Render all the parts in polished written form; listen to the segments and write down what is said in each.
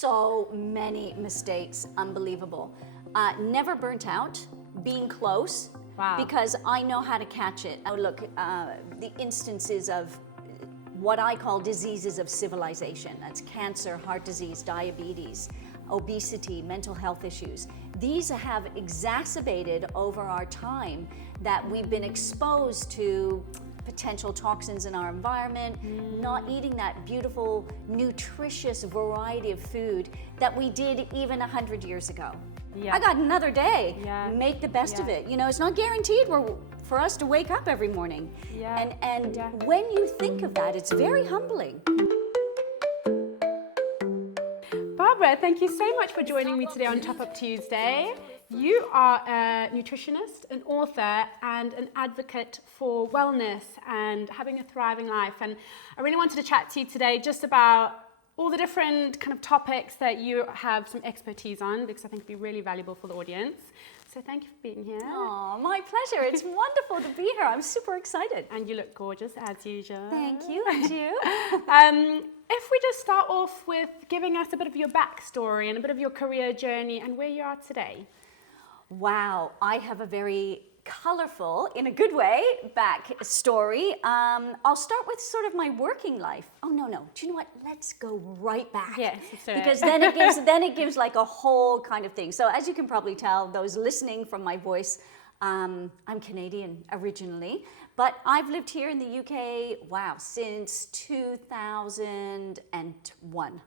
So many mistakes, unbelievable. Never burnt out, being close, Wow. because I know how to catch it. Oh, look, the instances of what I call diseases of civilization. That's cancer, heart disease, diabetes, obesity, mental health issues. These have exacerbated over our time that we've been exposed to potential toxins in our environment, not eating that beautiful, nutritious variety of food that we did even 100 years ago. Yeah. I got another day. Yeah. Make the best of Yeah. it. You know, it's not guaranteed for us to wake up every morning. Yeah. And Yeah. when you think of that, it's very humbling. Barbara, thank you so much for joining me today on Top Up Tuesday. You are a nutritionist, an author, and an advocate for wellness and having a thriving life. And I really wanted to chat to you today just about all the different kind of topics that you have some expertise on, because I think it'd be really valuable for the audience. So thank you for being here. Oh, my pleasure. It's wonderful to be here. I'm super excited. And you look gorgeous as usual. Thank you, and you. If we just start off with giving us a bit of your backstory and a bit of your career journey and where you are today. Wow, I have a very colorful, in a good way, backstory. I'll start with sort of my working life. Oh, no. Do you know what? Let's go right back. Yes, let's do it. Because then it gives like a whole kind of thing. So as you can probably tell, those listening from my voice, I'm Canadian originally, but I've lived here in the UK, since 2001.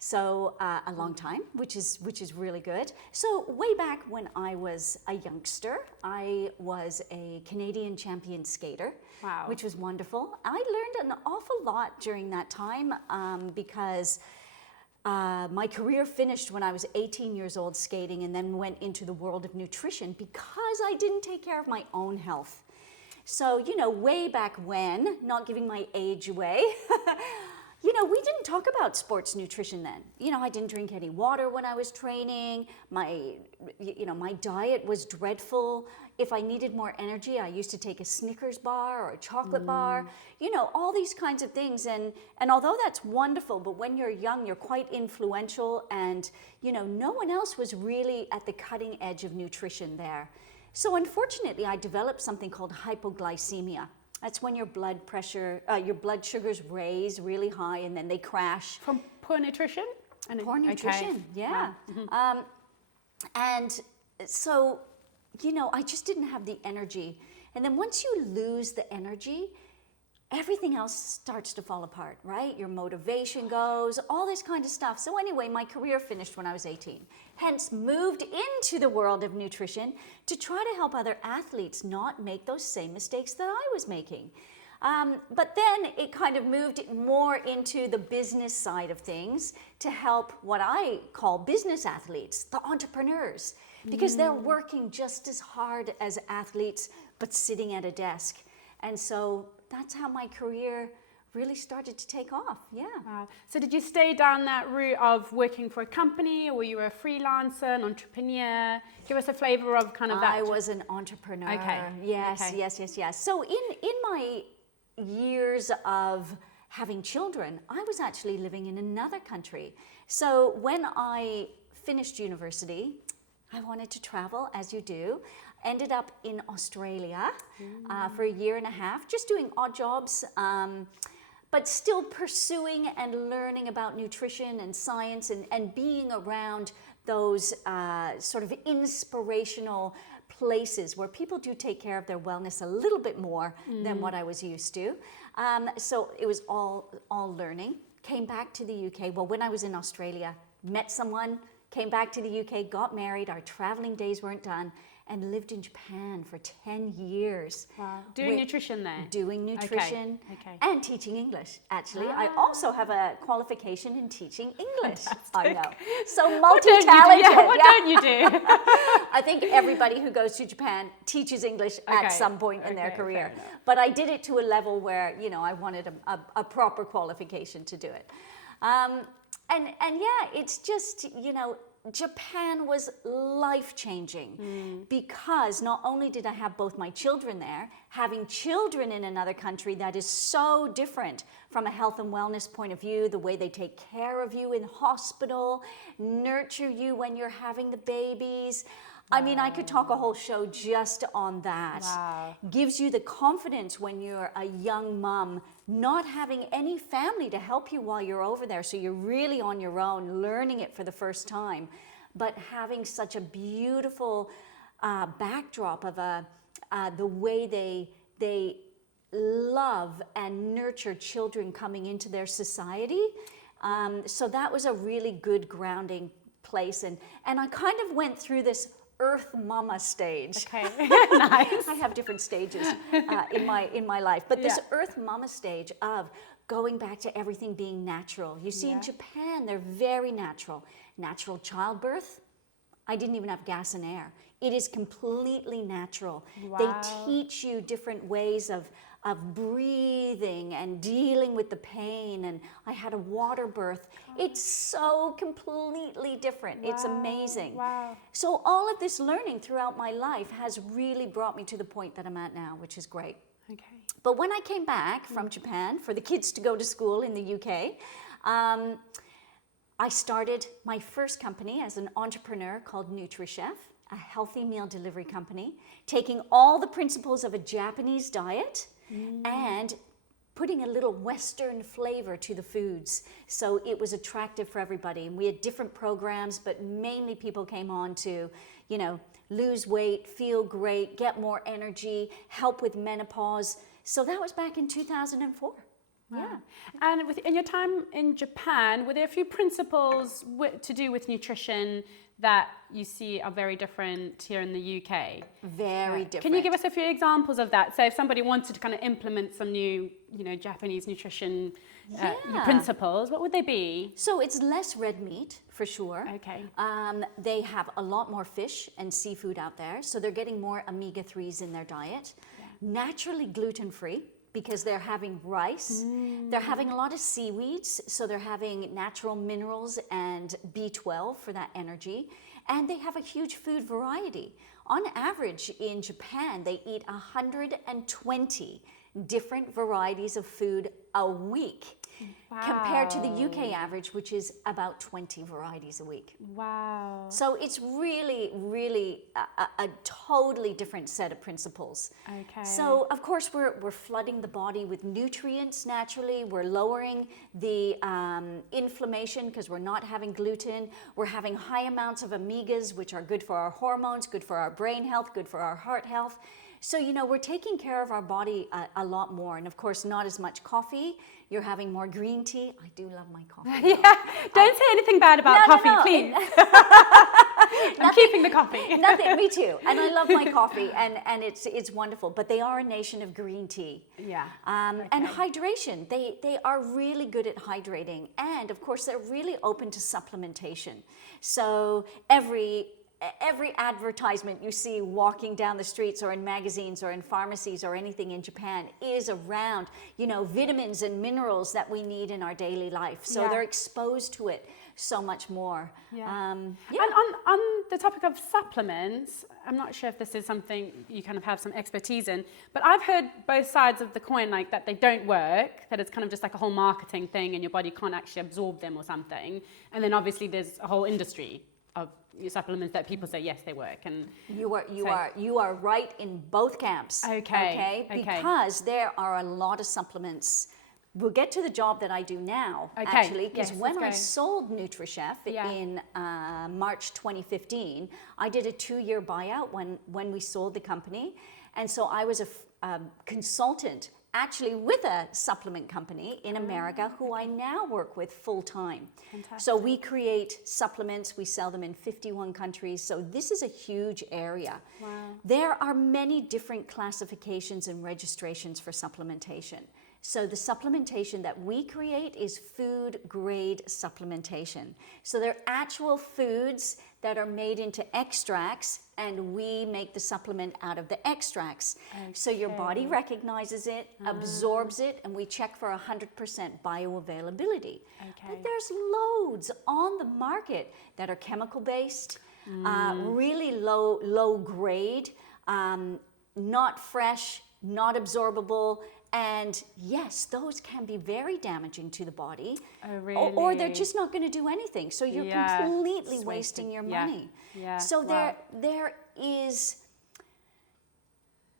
So a long time, which is really good. So way back when I was a youngster, I was a Canadian champion skater, Wow. which was wonderful. I learned an awful lot during that time because my career finished when I was 18 years old skating, and then went into the world of nutrition because I didn't take care of my own health. So, you know, way back when, not giving my age away, you know, we didn't talk about sports nutrition then. You know, I didn't drink any water when I was training. My diet was dreadful. If I needed more energy, I used to take a Snickers bar or a chocolate bar. You know, all these kinds of things. And although that's wonderful, but when you're young, you're quite influential, and, you know, no one else was really at the cutting edge of nutrition there. So unfortunately, I developed something called hypoglycemia. That's when your blood pressure, your blood sugars raise really high and then they crash. From poor nutrition? Poor nutrition, Okay. yeah. Wow. And so, you know, I just didn't have the energy. And then once you lose the energy, everything else starts to fall apart, right? Your motivation goes, all this kind of stuff. So anyway, my career finished when I was 18. Hence, moved into the world of nutrition to try to help other athletes not make those same mistakes that I was making. But then it kind of moved more into the business side of things to help what I call business athletes, the entrepreneurs, because they're working just as hard as athletes, but sitting at a desk. And so that's how my career really started to take off, yeah. Wow. So did you stay down that route of working for a company, or were you a freelancer, an entrepreneur? Give us a flavor of kind of that. I was an entrepreneur. Okay. Yes, Okay. yes. So in my years of having children, I was actually living in another country. So when I finished university, I wanted to travel, as you do. Ended up in Australia for a year and a half, just doing odd jobs, but still pursuing and learning about nutrition and science, and being around those sort of inspirational places where people do take care of their wellness a little bit more than what I was used to. So it was all learning. Came back to the UK. Well, when I was in Australia, met someone, came back to the UK, got married, our traveling days weren't done, and lived in Japan for 10 years. Wow. Doing nutrition there? Doing nutrition Okay. and teaching English, actually. I also have a qualification in teaching English. I know. So multi-talented. What don't you do? I think everybody who goes to Japan teaches English at some point in their career. But I did it to a level where, you know, I wanted a proper qualification to do it. And yeah, it's just, you know, Japan was life-changing because not only did I have both my children there, having children in another country that is so different from a health and wellness point of view, the way they take care of you in hospital, nurture you when you're having the babies. I mean, I could talk a whole show just on that. Wow. Gives you the confidence when you're a young mom, not having any family to help you while you're over there. So you're really on your own, learning it for the first time, but having such a beautiful backdrop of the way they love and nurture children coming into their society. So that was a really good grounding place. And I kind of went through this Earth Mama stage. Okay, nice. I have different stages in my life, but this Earth Mama stage of going back to everything being natural. You see, in Japan, they're very natural. Natural childbirth. I didn't even have gas and air. It is completely natural. Wow. They teach you different ways of breathing and dealing with the pain, and I had a water birth. It's so completely different. Wow. It's amazing. Wow. So all of this learning throughout my life has really brought me to the point that I'm at now, which is great. Okay. But when I came back from Japan for the kids to go to school in the UK, I started my first company as an entrepreneur called Nutrichef, a healthy meal delivery company, taking all the principles of a Japanese diet and putting a little Western flavor to the foods. So it was attractive for everybody. And we had different programs, but mainly people came on to, you know, lose weight, feel great, get more energy, help with menopause. So that was back in 2004. Wow. Yeah. And in your time in Japan, were there a few principles to do with nutrition that you see are very different here in the UK? Very different. Can you give us a few examples of that? So if somebody wanted to kind of implement some new, Japanese nutrition principles, what would they be? So it's less red meat, for sure. Okay. They have a lot more fish and seafood out there, so they're getting more omega-3s in their diet. Yeah. Naturally gluten-free, because they're having rice. They're having a lot of seaweeds, so they're having natural minerals and B12 for that energy. And they have a huge food variety. On average in Japan, they eat 120 different varieties of food a week. Wow. Compared to the UK average, which is about 20 varieties a week. Wow. So it's really, really a totally different set of principles. Okay. So of course we're flooding the body with nutrients naturally. We're lowering the inflammation because we're not having gluten. We're having high amounts of omegas, which are good for our hormones, good for our brain health, good for our heart health. So, we're taking care of our body a lot more. And of course, not as much coffee. You're having more green tea. I do love my coffee. Yeah, don't say anything bad about coffee, please. I'm keeping the coffee. Nothing, me too. And I love my coffee, and it's wonderful. But they are a nation of green tea. Yeah. And hydration. They are really good at hydrating. And of course, they're really open to supplementation. So every advertisement you see walking down the streets or in magazines or in pharmacies or anything in Japan is around, vitamins and minerals that we need in our daily life. So they're exposed to it so much more. Yeah. And on the topic of supplements, I'm not sure if this is something you kind of have some expertise in, but I've heard both sides of the coin, like that they don't work, that it's kind of just like a whole marketing thing and your body can't actually absorb them or something. And then obviously there's a whole industry of supplements that people say yes they work, and you are right in both camps. Okay. Because there are a lot of supplements. We'll get to the job that I do now, actually, because when I sold Nutrichef in March 2015, I did a 2-year buyout when we sold the company, and so I was a consultant actually with a supplement company in America who I now work with full time. Fantastic. So we create supplements, we sell them in 51 countries. So this is a huge area. Wow. There are many different classifications and registrations for supplementation. So the supplementation that we create is food grade supplementation. So they're actual foods that are made into extracts, and we make the supplement out of the extracts. So your body recognizes it, absorbs it, and we check for 100% bioavailability. But there's loads on the market that are chemical based, really low grade, not fresh, not absorbable. And yes, those can be very damaging to the body. Oh, really? Or they're just not going to do anything. So you're completely wasting your money. So there is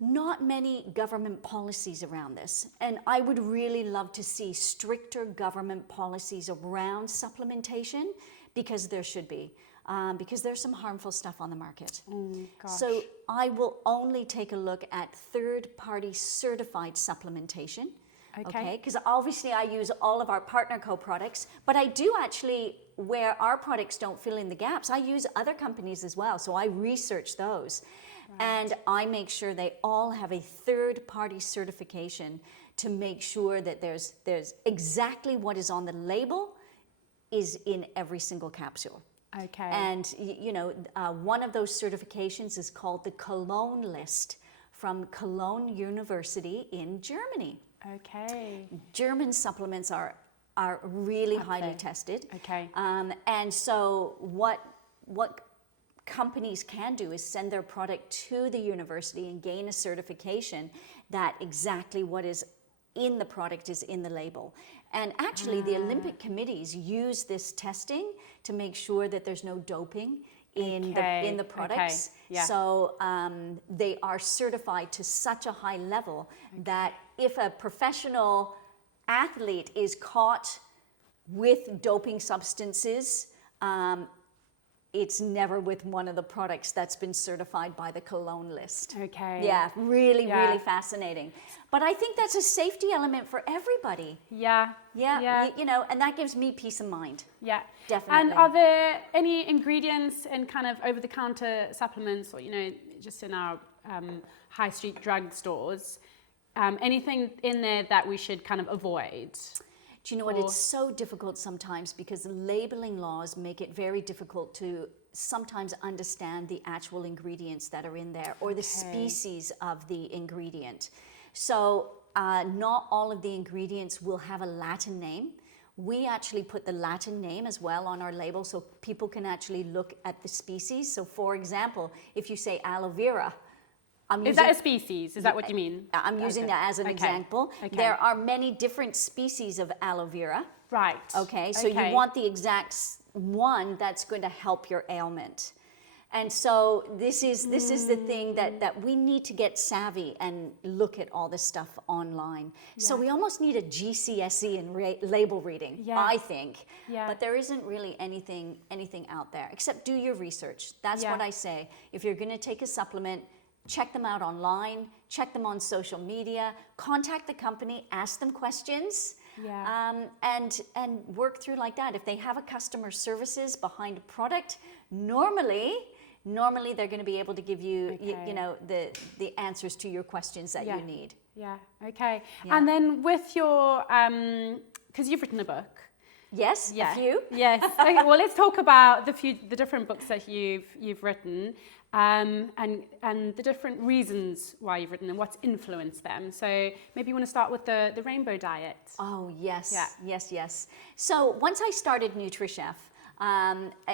not many government policies around this. And I would really love to see stricter government policies around supplementation, because there should be. Because there's some harmful stuff on the market. So I will only take a look at third-party certified supplementation. Okay, because obviously I use all of our partner co-products, but I do actually, where our products don't fill in the gaps, I use other companies as well. So I research those, and I make sure they all have a third-party certification to make sure that there's exactly what is on the label is in every single capsule. Okay. And one of those certifications is called the Cologne list from Cologne University in Germany. Okay. German supplements are really highly tested. Okay. And so what companies can do is send their product to the university and gain a certification that exactly what is in the product is in the label. And actually the Olympic committees use this testing to make sure that there's no doping in the products. So they are certified to such a high level that if a professional athlete is caught with doping substances, it's never with one of the products that's been certified by the Cologne list. Okay. Yeah, really fascinating. But I think that's a safety element for everybody. Yeah. And that gives me peace of mind. Yeah. Definitely. And are there any ingredients in kind of over-the-counter supplements, or, just in our high street drug stores, anything in there that we should kind of avoid? Do you know what? It's so difficult sometimes because the labeling laws make it very difficult to sometimes understand the actual ingredients that are in there, or the species of the ingredient. So not all of the ingredients will have a Latin name. We actually put the Latin name as well on our label so people can actually look at the species. So for example, if you say aloe vera, is that a species? Is that what you mean? I'm using that as an example. There are many different species of aloe vera. Right. Okay, so you want the exact one that's going to help your ailment. And so this is the thing that we need to get savvy and look at all this stuff online. So we almost need a GCSE in label reading, I think. But there isn't really anything out there, except do your research. That's what I say. If you're going to take a supplement, check them out online, check them on social media, contact the company, ask them questions, and work through like that. If they have a customer services behind a product, normally they're going to be able to give you, the answers to your questions that you need. Yeah. Okay. Yeah. And then with your, because you've written a book. Yes. A few. Yes. Okay, well, let's talk about the different books that you've written, and the different reasons why you've written them, what's influenced them. So maybe you want to start with the rainbow diet. Oh yes. Yeah. Yes. So once I started Nutrichef,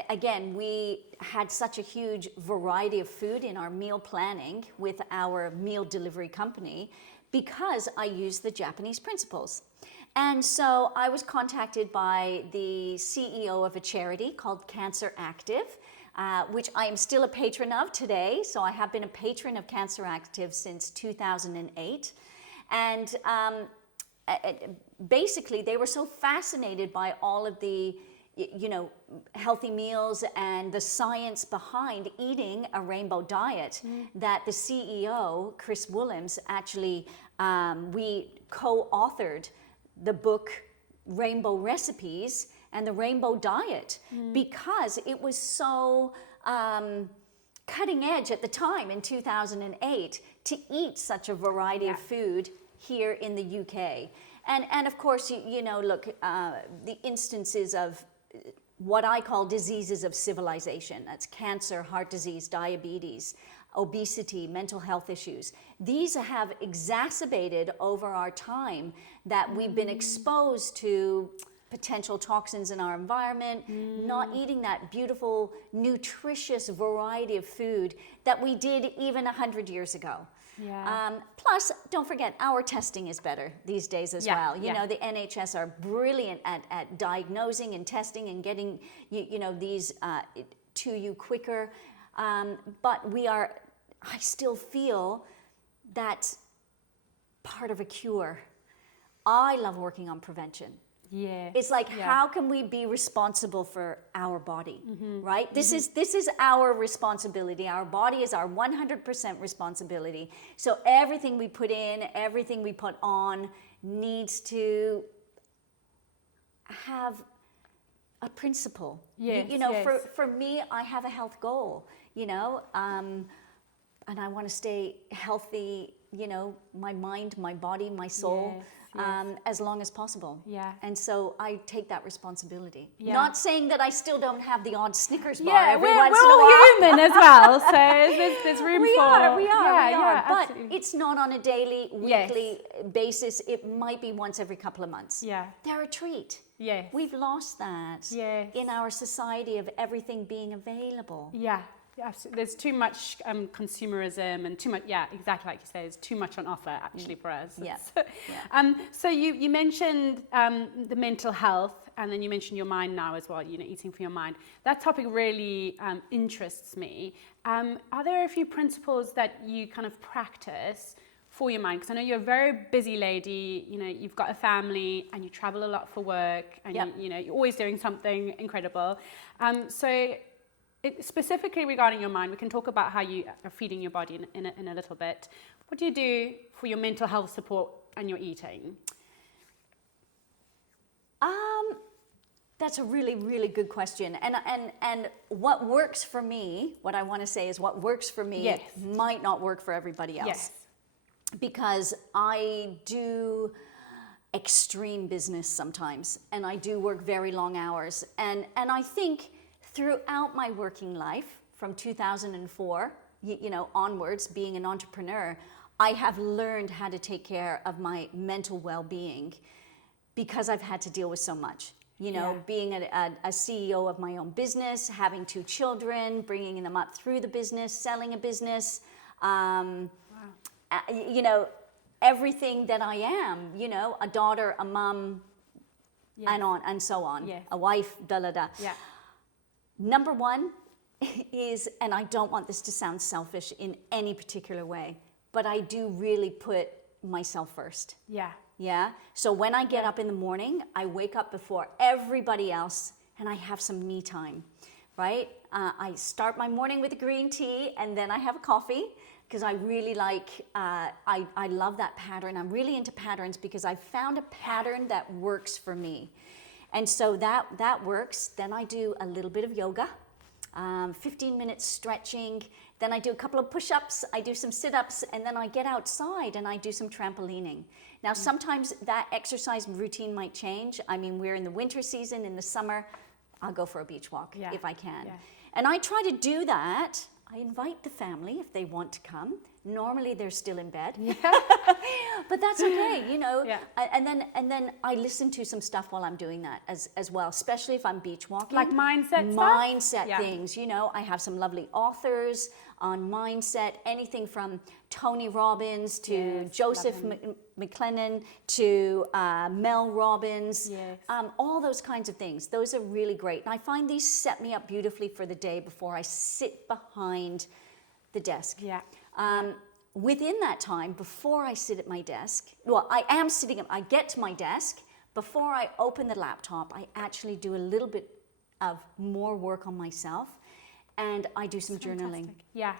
again, we had such a huge variety of food in our meal planning with our meal delivery company because I used the Japanese principles. And so I was contacted by the CEO of a charity called Cancer Active, which I am still a patron of today. So I have been a patron of Cancer Active since 2008. And basically, they were so fascinated by all of the healthy meals and the science behind eating a rainbow diet that the CEO, Chris Williams, actually, we co-authored the book Rainbow Recipes and the Rainbow Diet because it was so cutting edge at the time in 2008 to eat such a variety of food here in the UK. And of course, you know, look, the instances of what I call diseases of civilization. That's cancer, heart disease, diabetes, obesity, mental health issues. These have exacerbated over our time that we've been exposed to potential toxins in our environment, not eating that beautiful, nutritious variety of food that we did even 100 years ago. Yeah. Plus, don't forget, our testing is better these days as well. You know, the NHS are brilliant at diagnosing and testing and getting, you know, these to you quicker. But I still feel that's part of a cure. I love working on prevention. Yes. It's like, how can we be responsible for our body, right? This is our responsibility. Our body is our 100% responsibility. So everything we put in, everything we put on needs to have a principle. Yes, you know, yes. for me, I have a health goal, you know, and I want to stay healthy, you know, my mind, my body, my soul. Yes. As long as possible. Yeah. And so I take that responsibility. Yeah. Not saying that I still don't have the odd Snickers bar Yeah, every we're once in a all while. human as well, so there's room We for... are. Yeah, But absolutely. it's not on a daily, Yes. weekly basis. It might be once every couple of months. Yeah. They're a treat. Yes. We've lost that Yes. in our society of everything being available. Yeah, absolutely. There's too much consumerism and too much, exactly like you say, there's too much on offer actually for us. Yeah. So you mentioned the mental health, and then you mentioned your mind now as well, you know, eating for your mind. That topic really interests me. Are there a few principles that you kind of practice for your mind? Because I know you're a very busy lady, you know, you've got a family and you travel a lot for work, and you know, you're always doing something incredible. Specifically regarding your mind, we can talk about how you are feeding your body in a little bit. What do you do for your mental health support and your eating? That's a really, really good question. And what works for me, what I want to say is what works for me might not work for everybody else. Yes. Because I do extreme business sometimes, and I do work very long hours. And I think throughout my working life, from 2004, you know, onwards, being an entrepreneur, I have learned how to take care of my mental well-being because I've had to deal with so much. You know, being a CEO of my own business, having 2 children, bringing them up through the business, selling a business, you know, everything that I am, you know, a daughter, a mom, and on and so on, a wife, Yeah. Number one is, and I don't want this to sound selfish in any particular way, but I do really put myself first. Yeah. So when I get up in the morning, I wake up before everybody else and I have some me time, right? I start my morning with a green tea and then I have a coffee because I really like, I love that pattern. I'm really into patterns because I found a pattern that works for me. And so that works. Then I do a little bit of yoga, 15 minutes stretching. Then I do a couple of push-ups, I do some sit-ups, and then I get outside and I do some trampolining. Now, sometimes that exercise routine might change. I mean, we're in the winter season, in the summer, I'll go for a beach walk if I can. And I try to do that. I invite the family if they want to come. Normally they're still in bed, but that's okay, you know. And then I listen to some stuff while I'm doing that as well, especially if I'm beach walking. Like mindset Mindset things, you know. I have some lovely authors on mindset, anything from Tony Robbins to Joseph McLennan to Mel Robbins, all those kinds of things. Those are really great. And I find these set me up beautifully for the day before I sit behind the desk. Within that time, before I sit at my desk, well, I am sitting, I get to my desk, before I open the laptop, I actually do a little bit of more work on myself, and I do some journaling. Yeah,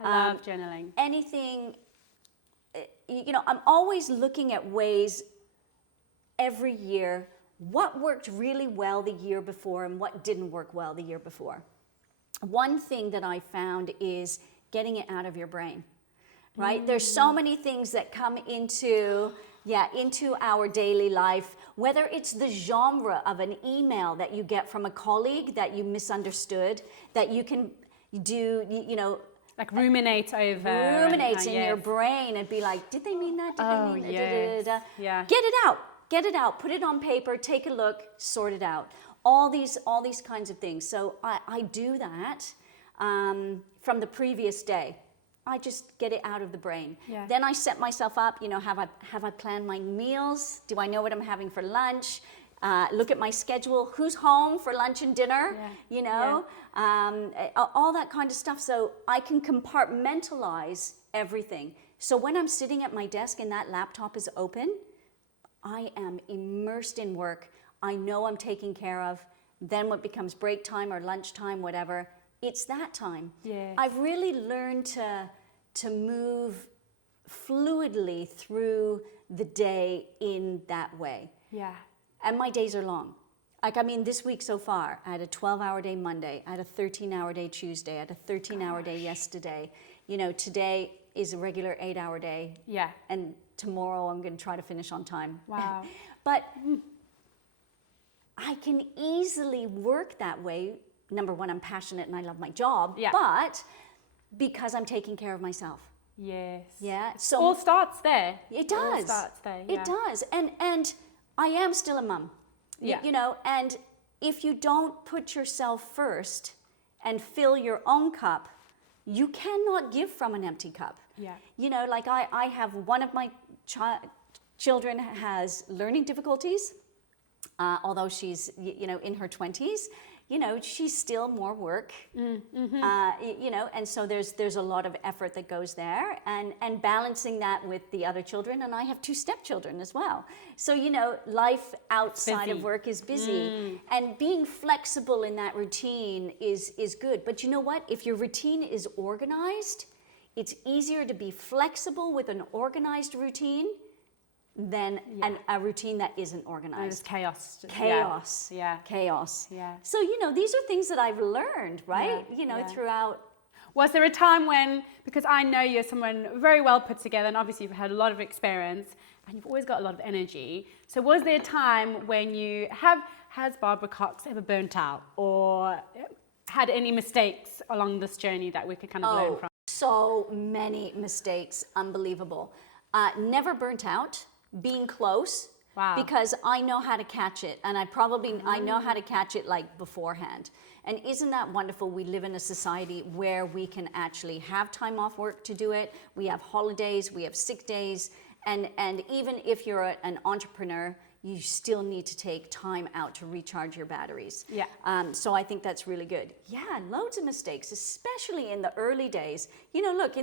I love journaling. Anything, you know, I'm always looking at ways every year, what worked really well the year before and what didn't work well the year before. One thing that I found is getting it out of your brain, right? There's so many things that come into our daily life, whether it's the genre of an email that you get from a colleague that you misunderstood, that you can do, Like ruminate over. ruminates in your yes. brain and be like, did they mean that? Did Oh, they mean yes. that? Yeah. Get it out, put it on paper, take a look, sort it out. All these kinds of things. So I do that from the previous day. I just get it out of the brain. Yeah. Then I set myself up, have I planned my meals? Do I know what I'm having for lunch? Look at my schedule. Who's home for lunch and dinner? Yeah. All that kind of stuff. So I can compartmentalize everything. So when I'm sitting at my desk and that laptop is open, I am immersed in work. I know I'm taken care of. Then what becomes break time or lunchtime, whatever, it's that time. Yes. I've really learned to move fluidly through the day in that way. Yeah. And my days are long. Like, I mean, this week so far, I had a 12-hour day Monday, I had a 13-hour day Tuesday, I had a 13-hour day yesterday. Today is a regular 8-hour day. Yeah. And tomorrow I'm going to try to finish on time. Wow. But I can easily work that way. Number one, I'm passionate and I love my job. Yeah. But because I'm taking care of myself. Yes. Yeah. So All starts there. it does. All starts there. Yeah. It does. And I am still a mum. Yeah. And if you don't put yourself first and fill your own cup, you cannot give from an empty cup. Yeah. Like I have one of my children has learning difficulties, although she's, in her 20s. She's still more work, and so there's a lot of effort that goes there, and balancing that with the other children, and I have 2 stepchildren as well. So, life outside of Busy. work is busy, and being flexible in that routine is good. But you know what? If your routine is organized, it's easier to be flexible with an organized routine than a routine that isn't organized. There's chaos. Chaos. Yeah. Chaos. Yeah. So, these are things that I've learned, right? Yeah. Throughout. Was there a time when, because I know you're someone very well put together and obviously you've had a lot of experience and you've always got a lot of energy. So was there a time when has Barbara Cox ever burnt out or had any mistakes along this journey that we could kind of learn from? So many mistakes. Unbelievable. Never burnt out. Being close. Wow. Because I know how to catch it, and I know how to catch it like beforehand. And isn't that wonderful? We live in a society where we can actually have time off work to do it. We have holidays, we have sick days, and even if you're an entrepreneur, you still need to take time out to recharge your batteries. Yeah. So I think that's really good. Yeah, loads of mistakes, especially in the early days. Look,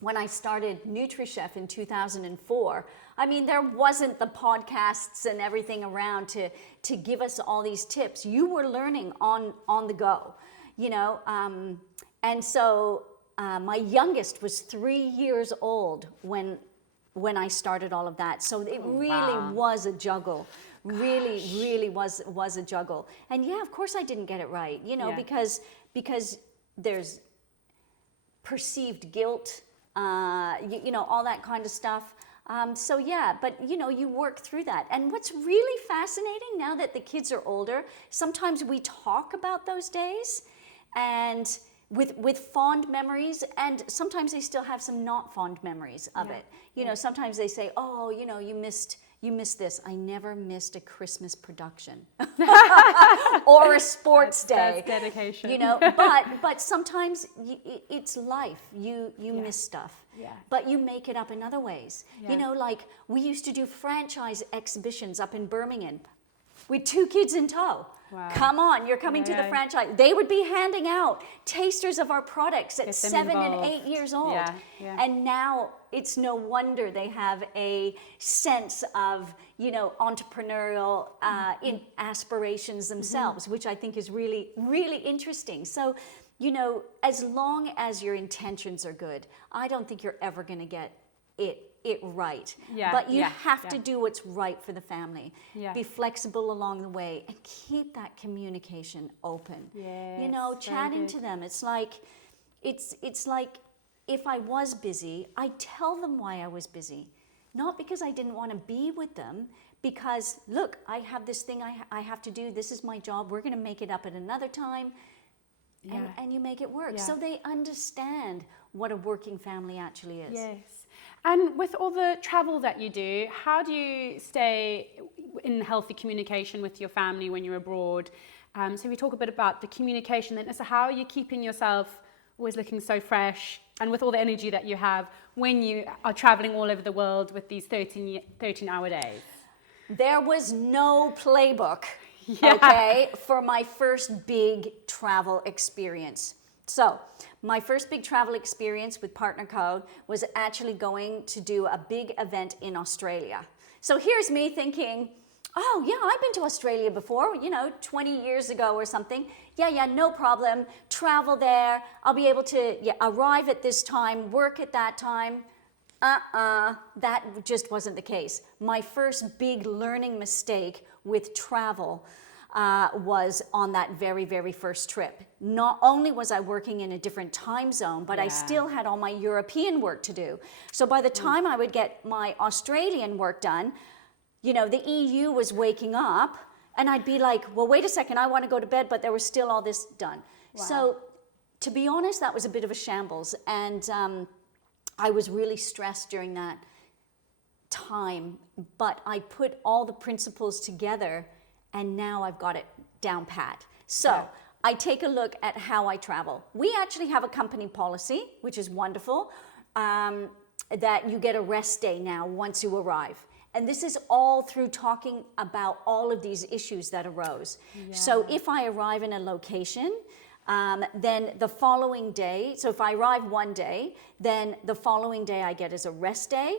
when I started Nutrichef in 2004, I mean, there wasn't the podcasts and everything around to give us all these tips. You were learning on the go, and so my youngest was 3 years old when I started all of that. So it really was a juggle. Really was a juggle. And yeah, of course I didn't get it right, because there's perceived guilt, all that kind of stuff. So yeah, but you work through that. And what's really fascinating now that the kids are older, sometimes we talk about those days and with fond memories, and sometimes they still have some not fond memories of it. Sometimes they say, oh, you missed this. I never missed a Christmas production or a sports day. That's dedication. But sometimes it's life. You miss stuff. Yeah. But you make it up in other ways. Yeah. Like we used to do franchise exhibitions up in Birmingham with 2 kids in tow. Wow. Come on, you're coming to the franchise. They would be handing out tasters of our products at 7 and 8 years old. Yeah, yeah. And now it's no wonder they have a sense of, entrepreneurial in aspirations themselves, which I think is really, really interesting. So, as long as your intentions are good, I don't think you're ever going to get it right. Yeah, But you yeah, have yeah. to do what's right for the family. Yeah. Be flexible along the way and keep that communication open. Yes, very Chatting good. to them. It's like if I was busy, I'd tell them why I was busy. Not because I didn't want to be with them, because look, I have this thing I have to do. This is my job. We're going to make it up at another time. And you make it work. Yeah. So they understand what a working family actually is. Yes. And with all the travel that you do, how do you stay in healthy communication with your family when you're abroad? So we talk a bit about the communication then. So how are you keeping yourself always looking so fresh and with all the energy that you have when you are traveling all over the world with these 13-hour days? There was no playbook, okay, for my first big travel experience. So my first big travel experience with Partner Code was actually going to do a big event in Australia. So here's me thinking, oh yeah, I've been to Australia before, 20 years ago or something. Yeah, no problem. Travel there. I'll be able to arrive at this time, work at that time. That just wasn't the case. My first big learning mistake with travel was on that very, very first trip. Not only was I working in a different time zone, but I still had all my European work to do. So by the time I would get my Australian work done, the EU was waking up and I'd be like, well, wait a second, I want to go to bed, but there was still all this done. Wow. So to be honest, that was a bit of a shambles. And I was really stressed during that time, but I put all the principles together and now I've got it down pat. So I take a look at how I travel. We actually have a company policy, which is wonderful, that you get a rest day now once you arrive. And this is all through talking about all of these issues that arose. Yeah. So if I arrive in a location, then the following day, so if I arrive one day, then the following day I get as a rest day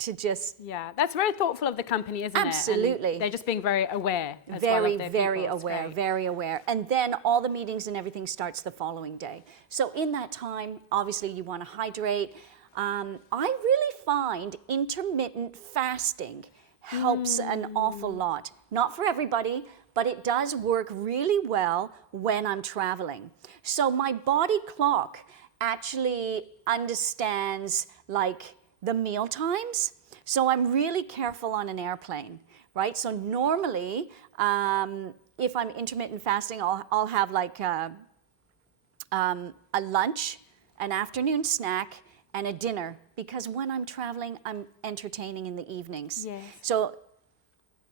to just... Yeah, that's very thoughtful of the company, isn't it? Absolutely. And they're just being very aware as very, well of their very people. aware, very aware. And then all the meetings and everything starts the following day. So in that time, obviously you want to hydrate. I really find intermittent fasting helps an awful lot. Not for everybody, but it does work really well when I'm traveling. So my body clock actually understands like the meal times. So I'm really careful on an airplane, right? So normally, if I'm intermittent fasting, I'll have like a lunch, an afternoon snack, and a dinner, because when I'm traveling, I'm entertaining in the evenings. Yes. So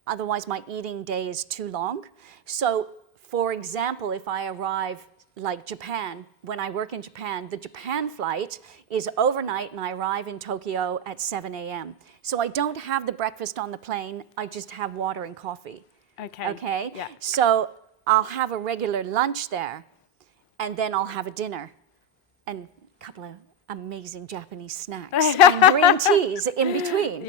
otherwise my eating day is too long. So for example, if I arrive like Japan, when I work in Japan, the Japan flight is overnight and I arrive in Tokyo at 7 a.m. So I don't have the breakfast on the plane, I just have water and coffee. Okay? Yeah. So I'll have a regular lunch there and then I'll have a dinner and a couple of amazing Japanese snacks and green teas in between,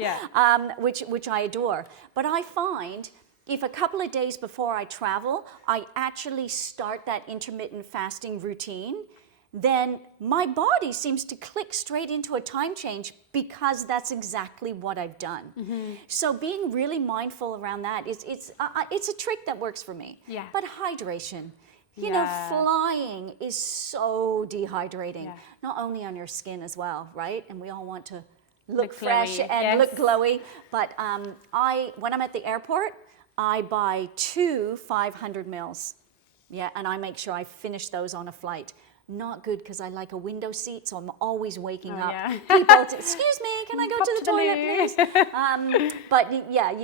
which I adore. But I find if a couple of days before I travel, I actually start that intermittent fasting routine, then my body seems to click straight into a time change because that's exactly what I've done. Mm-hmm. So being really mindful around that, it's a trick that works for me. Yeah. But hydration. You know, flying is so dehydrating, not only on your skin as well, right? And we all want to look fresh glowy, and look glowy. But when I'm at the airport, I buy 2 500 mils. Yeah, and I make sure I finish those on a flight. Not good because I like a window seat, so I'm always waking up. Yeah. People, excuse me, can I go to the toilet, please? But yeah,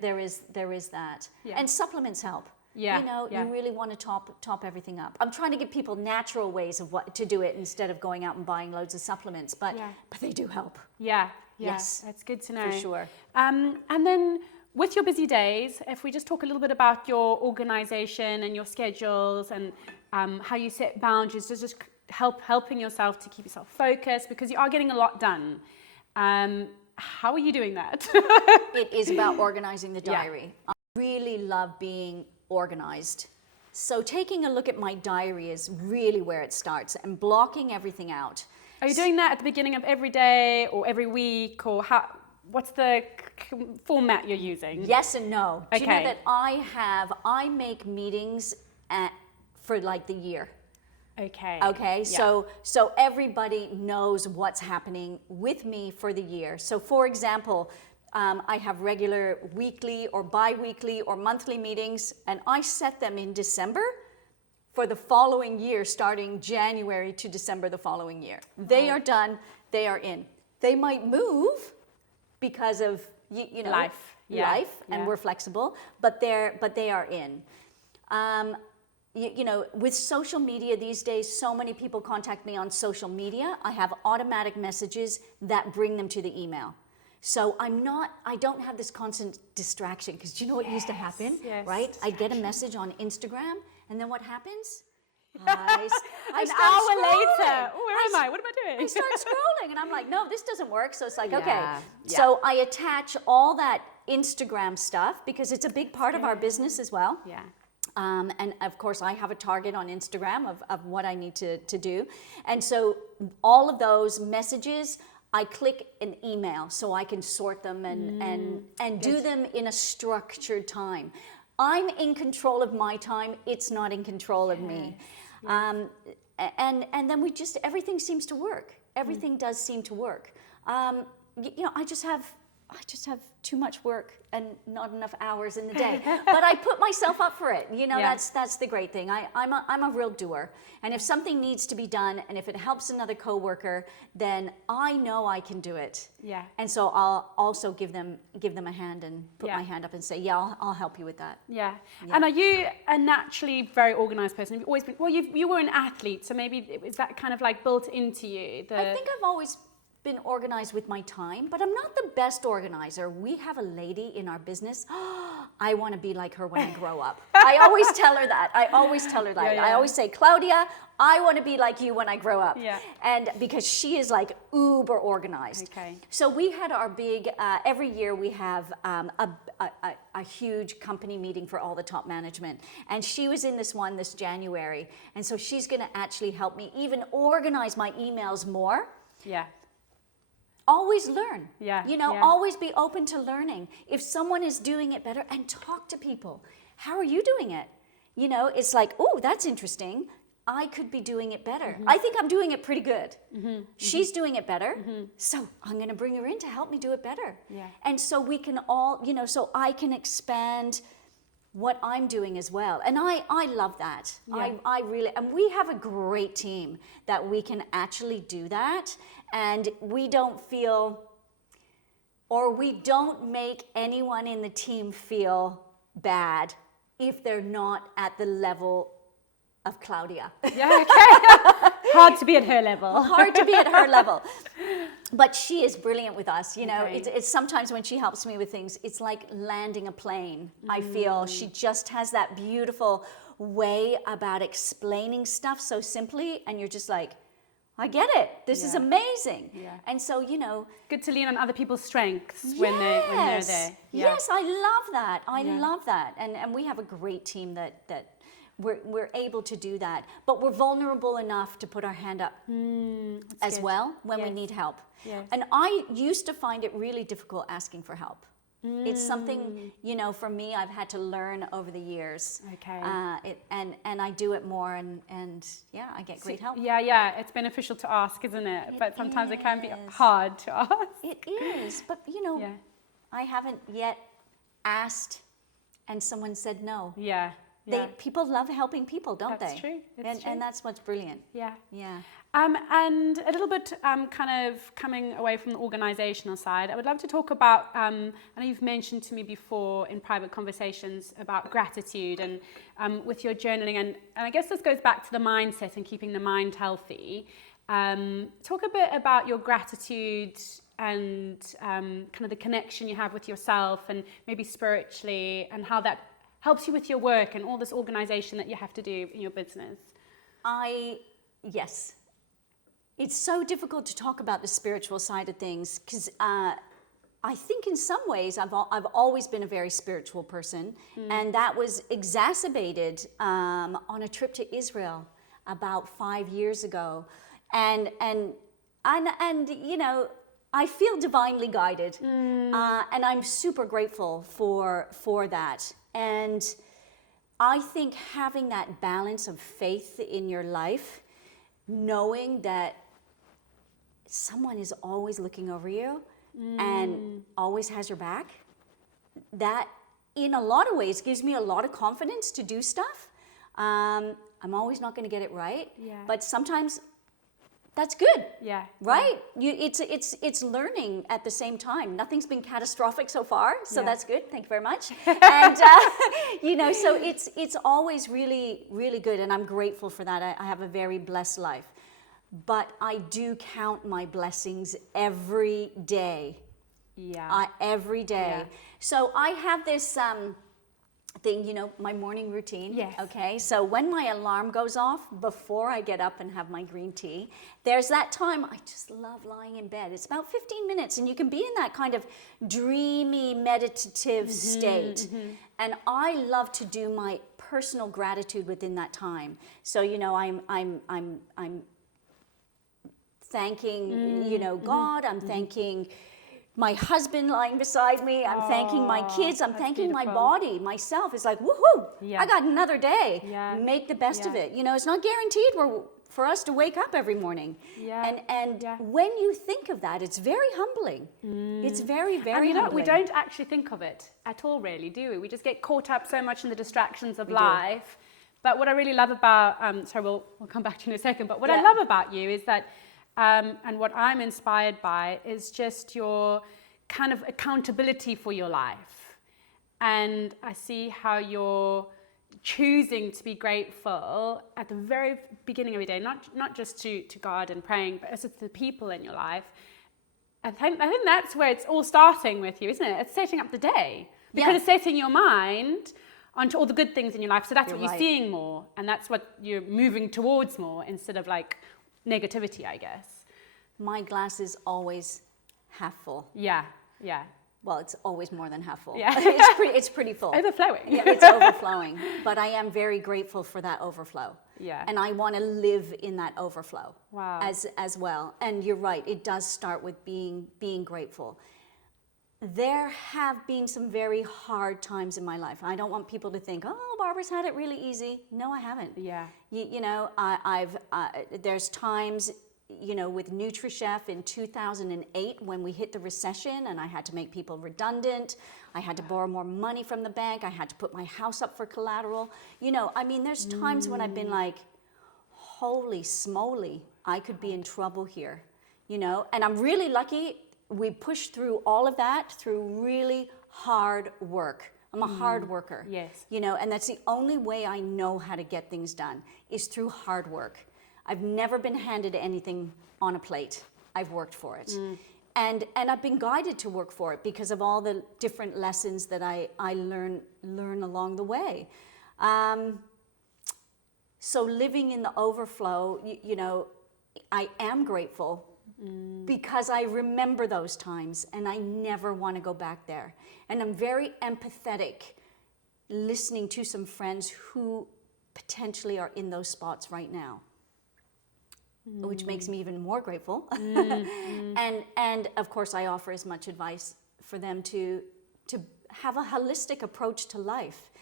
there is that. Yeah. And supplements help. Yeah, you really want to top everything up. I'm trying to give people natural ways of what to do it instead of going out and buying loads of supplements, but they do help. Yeah. Yes. That's good to know. For sure. And then with your busy days, if we just talk a little bit about your organization and your schedules and how you set boundaries to just helping yourself to keep yourself focused, because you are getting a lot done. How are you doing that? It is about organizing the diary. I really love being organized. So taking a look at my diary is really where it starts, and blocking everything out. Are you doing that at the beginning of every day or every week, or what's the format you're using? Yes and no. Do you know that I make meetings for like the year? Okay. Okay, Yeah. so everybody knows what's happening with me for the year. So for example, I have regular weekly or bi-weekly or monthly meetings, and I set them in December for the following year, starting January to December the following year. They are done, they are in. They might move because of Life. Yeah. life, and we're flexible, but they are in. With social media these days, so many people contact me on social media. I have automatic messages that bring them to the email. So I don't have this constant distraction, because do you know what used to happen, yes, right? I'd get a message on Instagram, and then what happens? I An start hour scrolling. later, where am I? What am I doing? I start scrolling, and I'm like, no, this doesn't work. So it's like, okay. Yeah. So I attach all that Instagram stuff, because it's a big part of our business as well. Yeah. And of course, I have a target on Instagram of what I need to do. And so all of those messages, I click an email so I can sort them and do them in a structured time. I'm in control of my time. It's not in control of me. And then everything seems to work. Everything does seem to work. I just have too much work and not enough hours in the day. But I put myself up for it. That's the great thing. I'm a real doer. And if something needs to be done, and if it helps another coworker, then I know I can do it. Yeah. And so I'll also give them a hand and put my hand up and say, yeah, I'll help you with that. Yeah. And are you a naturally very organized person? You've always been, well, you were an athlete, so maybe is that kind of like built into you? I think I've always been organized with my time, but I'm not the best organizer. We have a lady in our business. I want to be like her when I grow up. I always tell her that. I always say, Claudia, I want to be like you when I grow up. Yeah. And because she is like uber organized. Okay. So we had our big, every year we have a huge company meeting for all the top management. And she was in this January. And so she's going to actually help me even organize my emails more. Yeah. Always learn. Yeah. Always be open to learning. If someone is doing it better, and talk to people. How are you doing it? It's like, oh, that's interesting. I could be doing it better. I think I'm doing it pretty good. She's doing it better. So I'm going to bring her in to help me do it better. Yeah. And so we can all, so I can expand what I'm doing as well. And I love that. Yeah. I really, and we have a great team that we can actually do that. And we don't feel, or we don't make anyone in the team feel bad if they're not at the level of Claudia. Yeah, okay. Hard to be at her level. Hard to be at her level. But she is brilliant with us. Okay. It's sometimes when she helps me with things, it's like landing a plane. I feel she just has that beautiful way about explaining stuff so simply, and you're just like, I get it. This is amazing. Yeah. And so, Good to lean on other people's strengths when they're there. Yeah. Yes, I love that. I love that. And we have a great team that we're able to do that. But we're vulnerable enough to put our hand up as good. well when we need help. Yes. And I used to find it really difficult asking for help. It's something, for me, I've had to learn over the years. Okay. And I do it more, and I get great help. Yeah. It's beneficial to ask, isn't it? But sometimes it can be is. hard to ask. It is, but I haven't yet asked, and someone said no. Yeah. People love helping people, don't That's they? true. It's true. And that's what's brilliant. Yeah. Yeah. And a little bit kind of coming away from the organizational side, I would love to talk about, I know you've mentioned to me before in private conversations about gratitude and with your journaling, and I guess this goes back to the mindset and keeping the mind healthy. Talk a bit about your gratitude and kind of the connection you have with yourself and maybe spiritually, and how that helps you with your work and all this organization that you have to do in your business. Yes. It's so difficult to talk about the spiritual side of things, because I think in some ways I've always been a very spiritual person, and that was exacerbated on a trip to Israel about 5 years ago, and I feel divinely guided, and I'm super grateful for that. And I think having that balance of faith in your life knowing that someone is always looking over you and always has your back, that in a lot of ways gives me a lot of confidence to do stuff. I'm always not going to get it right, but sometimes that's good. Yeah. Right? It's learning at the same time. Nothing's been catastrophic so far, so that's good. Thank you very much. And so it's always really, really good, and I'm grateful for that. I have a very blessed life, but I do count my blessings every day. Yeah. Every day. Yeah. So I have this thing, my morning routine. Yes. Okay. So when my alarm goes off, before I get up and have my green tea, there's that time I just love lying in bed. It's about 15 minutes, and you can be in that kind of dreamy, meditative state. And I love to do my personal gratitude within that time. So I'm thanking God. I'm thanking my husband lying beside me. I'm thanking my kids. I'm thanking my body, myself. It's like, woohoo, I got another day. Yeah. Make the best of it. It's not guaranteed for us to wake up every morning. Yeah. And when you think of that, it's very humbling. It's very, very humbling. We don't actually think of it at all, really, do we? We just get caught up so much in the distractions of life. But what I really love about, we'll come back to you in a second, but what I love about you is that and what I'm inspired by is just your kind of accountability for your life. And I see how you're choosing to be grateful at the very beginning of your day, not just to God and praying, but also to the people in your life. I think that's where it's all starting with you, isn't it? It's setting up the day. Because it's setting your mind onto all the good things in your life. So that's what you're seeing more. And that's what you're moving towards more instead of like negativity, I guess. My glass is always half full. Yeah. Well, it's always more than half full. Yeah. It's pretty full. Overflowing. Yeah, it's overflowing. But I am very grateful for that overflow. Yeah. And I want to live in that overflow. Wow. As well. And you're right, it does start with being grateful. There have been some very hard times in my life. I don't want people to think, oh, Barbara's had it really easy. No, I haven't. Yeah. There's times, with Nutrichef in 2008 when we hit the recession and I had to make people redundant. I had to borrow more money from the bank. I had to put my house up for collateral. There's times when I've been like, holy smoly, I could be in trouble here, and I'm really lucky. We pushed through all of that through really hard work. I'm a hard worker. Yes. And that's the only way I know how to get things done is through hard work. I've never been handed anything on a plate. I've worked for it. And I've been guided to work for it because of all the different lessons that I learn along the way. So living in the overflow, I am grateful because I remember those times and I never want to go back there. And I'm very empathetic listening to some friends who potentially are in those spots right now, which makes me even more grateful. And of course I offer as much advice for them to have a holistic approach to life,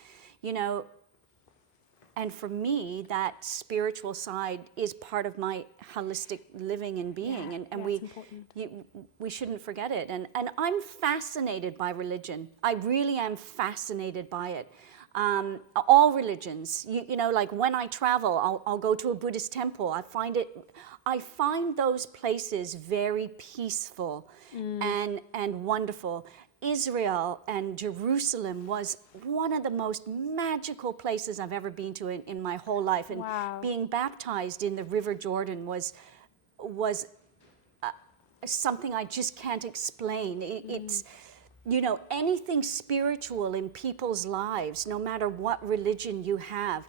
and for me, that spiritual side is part of my holistic living and being, and we shouldn't forget it. And I'm fascinated by religion. I really am fascinated by it. All religions, like when I travel, I'll go to a Buddhist temple. I find those places very peaceful and wonderful. Israel and Jerusalem was one of the most magical places I've ever been to in my whole life. And being baptized in the River Jordan was something I just can't explain. It's, anything spiritual in people's lives, no matter what religion you have,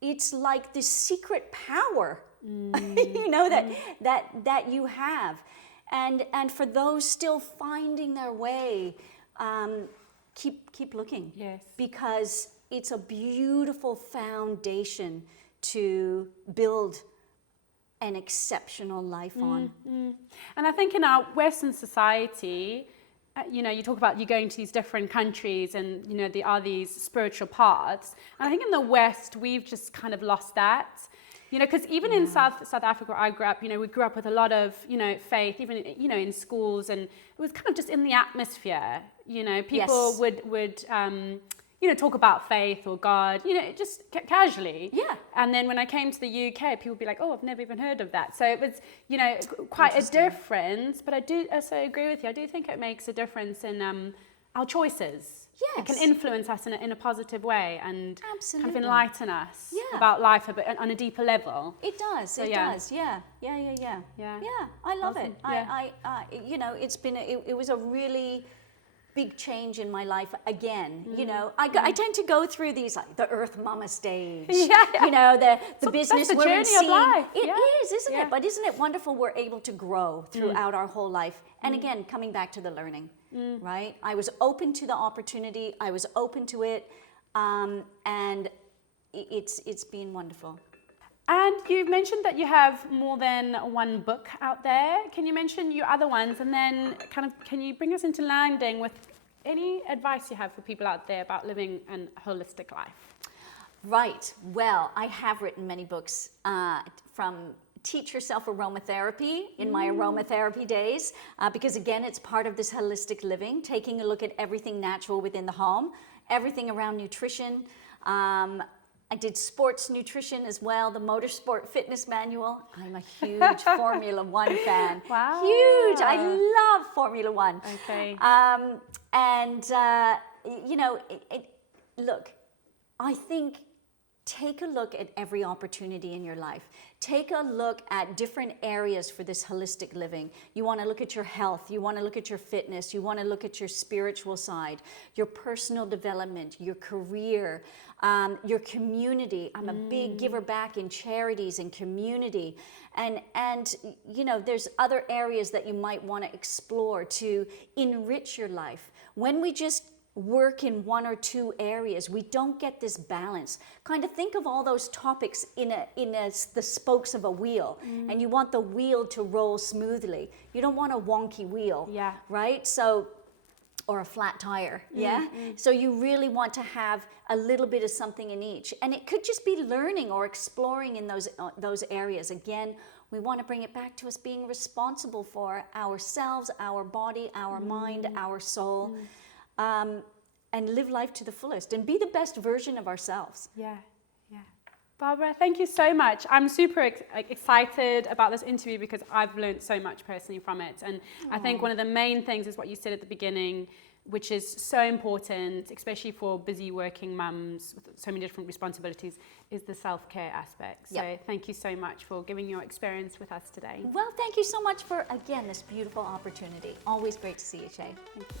it's like this secret power, that you have. And for those still finding their way, keep looking. Yes. Because it's a beautiful foundation to build an exceptional life on. And I think in our Western society, you talk about you going to these different countries and, there are these spiritual paths. And I think in the West, we've just kind of lost that. You know, because even in South Africa, where I grew up, you know, we grew up with a lot of, you know, faith, even, you know, in schools, and it was kind of just in the atmosphere. You know, people would you know, talk about faith or God, you know, just casually. Yeah. And then when I came to the UK, people would be like, oh, I've never even heard of that. So it was, you know, quite a difference. But I do also agree with you. I do think it makes a difference in our choices. Yes. It can influence us in a positive way and Absolutely. kind of enlighten us Yeah. about life a bit on a deeper level. It does. So, It yeah. does. Yeah. Yeah. I love Awesome. it. Yeah. You know, it was a really big change in my life again. You know, I tend to go through these, like the Earth Mama stage. Yeah. You know, the business that's the woman journey of scene. life. It Yeah. is, isn't Yeah. it? But isn't it wonderful we're able to grow throughout our whole life? And again, coming back to the learning, right? I was open to the opportunity. I was open to it, and it's been wonderful. And you mentioned that you have more than one book out there. Can you mention your other ones, and then kind of can you bring us into landing with any advice you have for people out there about living a holistic life? Right. Well, I have written many books from Teach Yourself Aromatherapy in my aromatherapy days, because again, it's part of this holistic living, taking a look at everything natural within the home, everything around nutrition. I did sports nutrition as well, the Motorsport Fitness Manual. I'm a huge Formula One fan. Wow. Huge. I love Formula One. Okay. You know, look, I think take a look at every opportunity in your life. Take a look at different areas for this holistic living. You want to look at your health. You want to look at your fitness. You want to look at your spiritual side, your personal development, your career, your community. I'm a big giver back in charities and community. And you know, there's other areas that you might want to explore to enrich your life. When we just work in one or two areas, we don't get this balance. Kind of think of all those topics in the spokes of a wheel, and you want the wheel to roll smoothly. You don't want a wonky wheel, right? So, or a flat tire, So you really want to have a little bit of something in each, and it could just be learning or exploring in those areas. Again, we want to bring it back to us being responsible for ourselves, our body, our mind, our soul. And live life to the fullest and be the best version of ourselves. Yeah. Barbara, thank you so much. I'm super excited about this interview because I've learned so much personally from it. And I think one of the main things is what you said at the beginning, which is so important, especially for busy working mums with so many different responsibilities, is the self-care aspect. So thank you so much for giving your experience with us today. Well, thank you so much for, again, this beautiful opportunity. Always great to see you, Shay. Thank you.